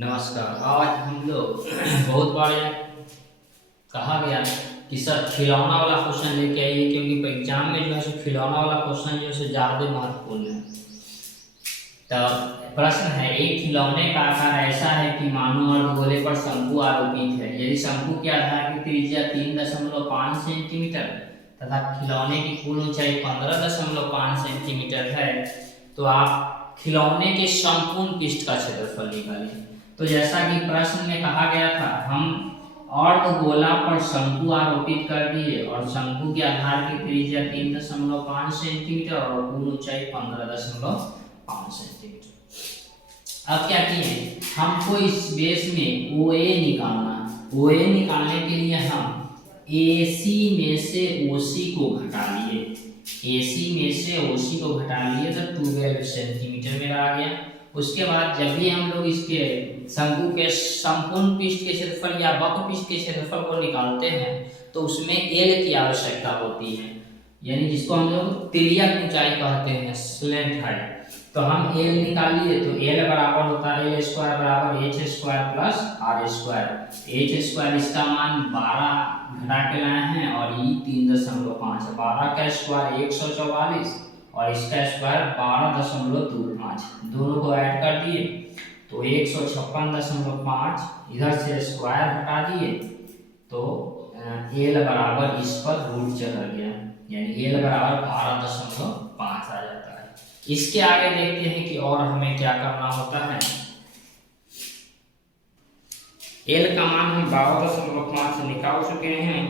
नमस्कार। आज हम लोग बहुत बार कहा गया कि सर खिलौना वाला क्वेश्चन लेके आइए, क्योंकि एग्जाम में जो है सो खिलौना वाला क्वेश्चन जो है ज़्यादा महत्वपूर्ण है। तो प्रश्न है, एक खिलौने का आकार ऐसा है कि मानो अर्धगोले पर शंकु आरोपित है। यदि शंकु के आधार की त्रिज्या 3.5 सेंटीमीटर तथा खिलौने की कुल ऊंचाई 15.5 सेंटीमीटर है, तो आप खिलौने के संपूर्ण पृष्ठ का क्षेत्रफल निकालिए। तो जैसा कि प्रश्न में कहा गया था, हम अर्धगोला पर शंकु आरोपित कर दिए और शंकु के आधार की त्रिज्या 3.5 सेंटीमीटर और कुल ऊंचाई 15.5 सेंटीमीटर। अब क्या किए, हमको इस बेस में OA निकालना। OA निकालने के लिए हम AC में से OC को घटा लिए। AC में से OC को घटा लिए तो 12 सेंटीमीटर मेरा आ गया। उसके बाद जब भी हम लोग इसके शंकु के संपूर्ण पृष्ठ के क्षेत्रफल या वक्र पृष्ठ के क्षेत्रफल को निकालते हैं तो उसमें L की आवश्यकता होती है, यानी जिसको हम लोग तिर्यक ऊंचाई कहते हैं, स्लैंट हाइट। तो हम L निकाल लिए तो L बराबर होता है L स्क्वायर बराबर H square plus R square. H square इसका मान 12 घटा के लाए हैं और ये 3.5 12 का स्क्वायर 144 और इसका स्क्वायर 12.25, दोनों को ऐड कर दिए तो 156.5, इधर से स्क्वायर हटा दिए तो L बराबर इस पर रूट चढ़ गया, यानी L बराबर 12.5 आ जाता है। इसके आगे देखते हैं कि और हमें क्या करना होता है। L का मान हम 12.5 से निकाल चुके हैं।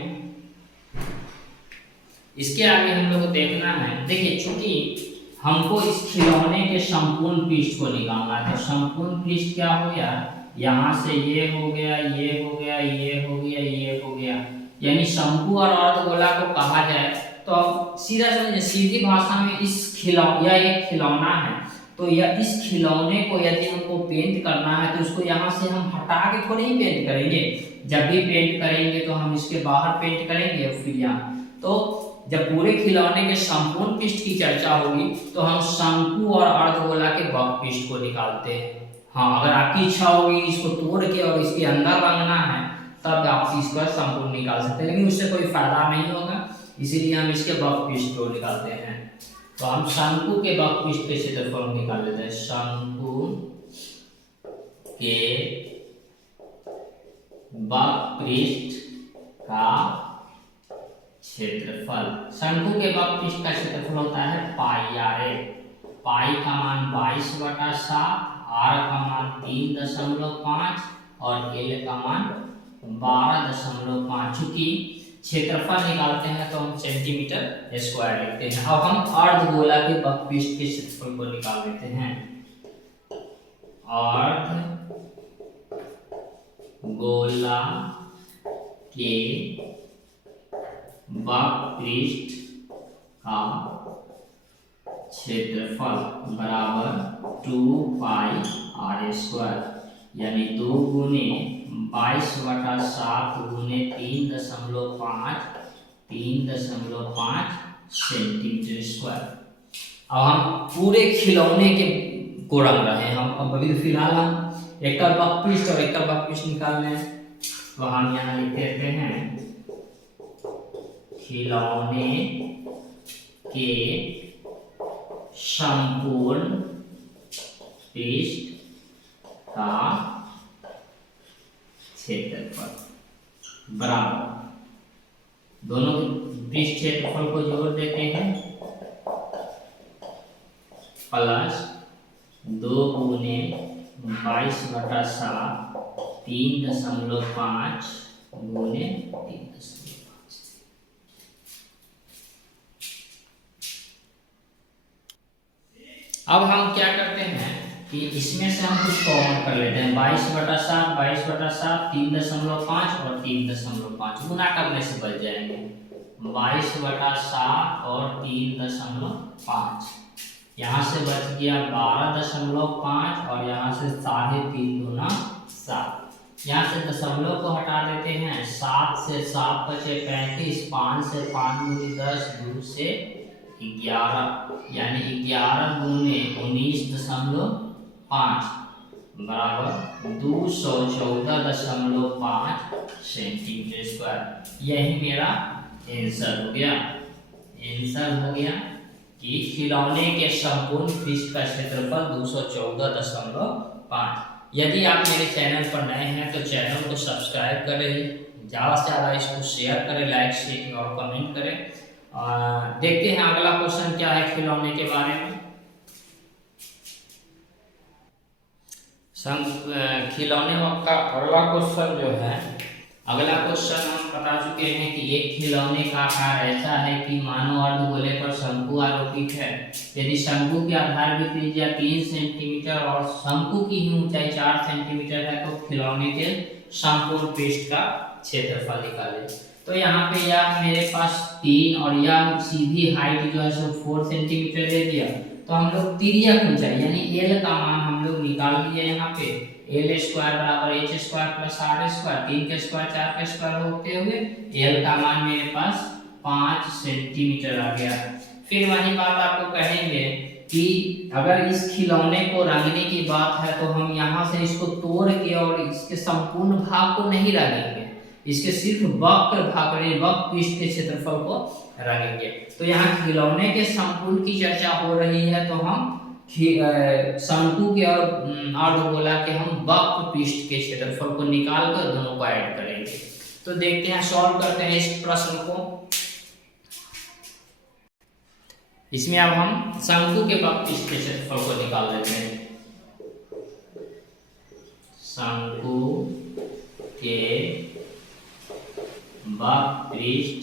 इसके आगे हम लोग को देखना है, देखिए चूंकि हमको इस खिलौने के संपूर्ण पृष्ठ को निकालना है, तो संपूर्ण पृष्ठ क्या हो गया, यहाँ से ये हो गया, ये हो गया, ये हो गया, ये हो गया, यानी शंकु और अर्धगोला को कहा जाए तो अब सीधा समझिए, सीधी भाषा में इस खिलौना, यह एक खिलौना है, तो यह इस खिलौने को यदि हमको पेंट करना है तो उसको यहाँ से हम हटा के थोड़ी ही पेंट करेंगे। जब भी पेंट करेंगे तो हम इसके बाहर पेंट करेंगे, फिर यहाँ तो जब पूरे खिलौने के संपूर्ण पृष्ठ की चर्चा होगी तो हम शंकु और अर्धगोला के वक्र पृष्ठ को निकालते हैं। हाँ, अगर आपकी इच्छा होगी इसको तोड़ के और इसके अंदर रंगना है तब आप इसका संपूर्ण निकाल सकते हैं, लेकिन उससे कोई फायदा नहीं होगा, इसीलिए हम इसके वक्र पृष्ठ को निकालते हैं। तो हम शंकु के वक्र पृष्ठ के क्षेत्रफल निकाल लेते हैं। शंकु के वक्र पृष्ठ का क्षेत्रफल, शंकु के वक्र पृष्ठ का क्षेत्रफल होता है पाई RA। पाई का मान 22/7, R का मान 3.5 और L का मान 12.5। चूंकि क्षेत्रफल निकालते हैं तो हम सेंटीमीटर स्क्वायर लिखते हैं। अब हम अर्धगोला के वक्र पृष्ठ के क्षेत्रफल को निकाल लेते हैं। अर्धगोला के वक्र पृष्ठ का क्षेत्रफल बराबर 2 पाई RA स्क्वायर, यानी 2 गुने 22/7 गुने 3.5 सेंटीमीटर स्क्वायर। अब हम पूरे खिलौने के को रंग रहे हैं। हम अब अभी फिलहाल हम एक वक्र पृष्ठ और एक वक्र पृष्ठ निकाल रहे हैं, तो हम यहाँ लिख देते हैं खिलौने के संपूर्ण पृष्ठ का क्षेत्रफल बराबर, दोनों पृष्ठ क्षेत्रफल को जोड़ देते हैं, प्लस 2 गुने 22/7 3.5 गुने 3.5। अब हम क्या करते हैं कि इसमें से हम कुछ कॉमन कर लेते हैं। 22/7 3.5 और 3.5 गुना करने से बच जाएंगे 22/7 और 3.5। यहाँ से बच गया 12.5 और यहाँ से 3.5 गुना 7। यहाँ से दशमलव को हटा देते हैं, 7 से 7 बचे 35, 5 से 5 गुनी 10, 2 से 11, यानी 11 गुने 19.5 बराबर 214.5 सेंटीमीटर स्क्वायर। यही मेरा आंसर हो गया। आंसर हो गया कि खिलौने के संपूर्ण पृष्ठ का क्षेत्रफल 214.5। यदि आप मेरे चैनल पर नए हैं तो चैनल को सब्सक्राइब करें, ज़्यादा से ज़्यादा इसको शेयर करें, लाइक शेयर और कमेंट करें। देखते हैं अगला क्वेश्चन क्या है खिलौने के बारे में। खिलौने का अगला क्वेश्चन जो है, अगला क्वेश्चन हम बता चुके हैं कि एक खिलौने का आकार ऐसा है कि मानो अर्धगोले पर शंकु आरोपित है। यदि शंकु की आधार की त्रिज्या 3 सेंटीमीटर और शंकु की ही ऊंचाई 4 सेंटीमीटर है तो खिलौने के संपूर्ण पृष्ठ का क्षेत्रफल निकालें। तो यहाँ पे यह मेरे पास 3 और यह सीधी हाइट जो है सो 4 सेंटीमीटर दे दिया। तो हम लोग तिर्यक ऊंचाई यानी एल का मान हम लोग निकाल लिए। यहाँ पे एल स्क्वायर बराबर H square plus R square, 3 के स्क्वायर 4 के स्क्वायर होते हुए एल का मान मेरे पास 5 सेंटीमीटर आ गया। फिर वही बात आपको कहेंगे कि अगर इस खिलौने को रंगने की बात है तो हम यहाँ से इसको तोड़ के और इसके संपूर्ण भाग को नहीं रंगेंगे, इसके सिर्फ वक्र भाग वक्र पृष्ठ के क्षेत्रफल को रंगेंगे। तो यहाँ खिलौने के संपूर्ण की चर्चा हो रही है तो हम शंकु के और अर्धगोला के हम वक्र पृष्ठ के क्षेत्रफल को निकाल कर दोनों को ऐड करेंगे। तो देखते हैं, सॉल्व करते हैं इस प्रश्न को। इसमें अब हम शंकु के वक्र पृष्ठ के क्षेत्रफल को निकाल लेते हैं। शंकु के वक्र पृष्ठ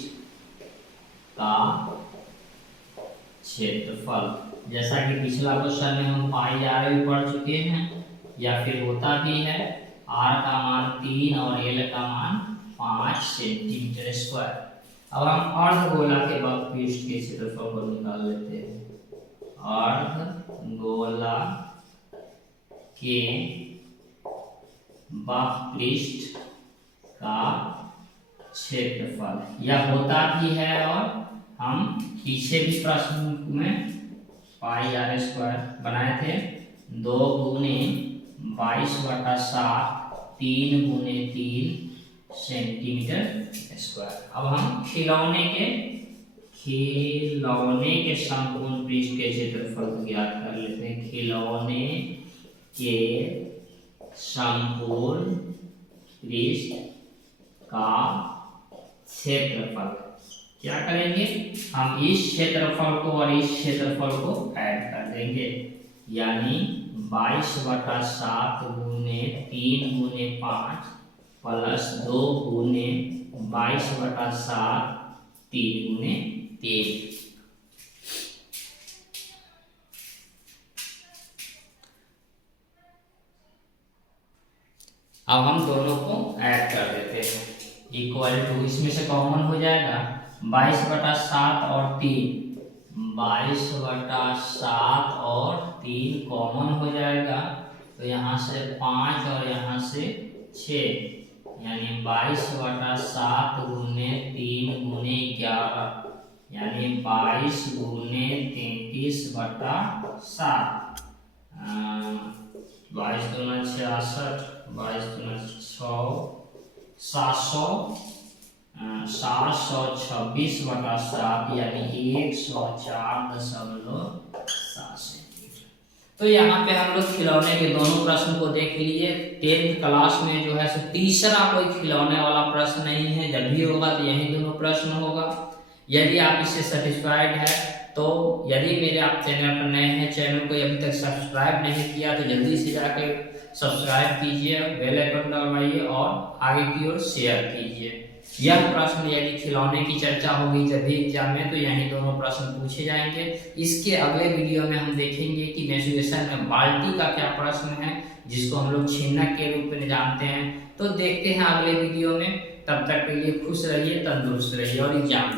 का क्षेत्रफल, जैसा कि पिछला क्वेश्चन में हम पाई आर भी पढ़ चुके हैं, या फिर होता भी है आर का मान 3 और एल का मान 5 सेंटीमीटर स्क्वायर। अब हम अर्धगोला के वक्र पृष्ठ के क्षेत्रफल को निकाल लेते हैं। अर्धगोला के वक्र पृष्ठ का क्षेत्रफल यह होता भी है और हम पीछे भी प्रश्न में पाई आर स्क्वायर बनाए थे। 2 गुने 22/7 3 गुने 3 सेंटीमीटर स्क्वायर। अब हम खिलौने के संपूर्ण पृष्ठ के क्षेत्रफल को ज्ञात कर लेते हैं। खिलौने के संपूर्ण पृष्ठ का क्षेत्रफल क्या करेंगे, हम इस क्षेत्रफल को और इस क्षेत्रफल को ऐड कर देंगे, यानी 22/7 गुने 3 गुने 5 प्लस 2 गुने 22/7 3 गुने 3। अब हम दोनों को ऐड कर देते हैं। इक्वल टू, इसमें से कॉमन हो जाएगा 22/7 और 3, 22/7 और 3 कॉमन हो जाएगा। तो यहाँ से 5 और यहाँ से 6, यानी 22/7 गुने 3 गुने 11, यानी 22 गुने 33/7। 22 दूना 66, 22 दूना 6, 726/7 यानी 104.7 सेंटीमीटर। तो यहाँ पे हम लोग खिलौने के दोनों प्रश्न को देख लिए। 10th क्लास में जो है तीसरा कोई खिलौने वाला प्रश्न नहीं है, जब भी होगा तो यही दोनों प्रश्न होगा। यदि आप इससे सेटिस्फाइड है तो यदि मेरे आप चैनल पर नए हैं, चैनल को अभी तक सब्सक्राइब नहीं किया तो जल्दी से जाके सब्सक्राइब कीजिए, बेल आइकन दबाइए और आगे की ओर शेयर कीजिए। यह प्रश्न यदि खिलौने की चर्चा होगी जब भी एग्जाम में तो यही दोनों प्रश्न पूछे जाएंगे। इसके अगले वीडियो में हम देखेंगे कि मेंस्ट्रुएशन में बाल्टी का क्या प्रश्न है, जिसको हम लोग छिन्नक के रूप में जानते हैं। तो देखते हैं अगले वीडियो में, तब तक के लिए खुश रहिए, तंदुरुस्त रहिए और एग्जाम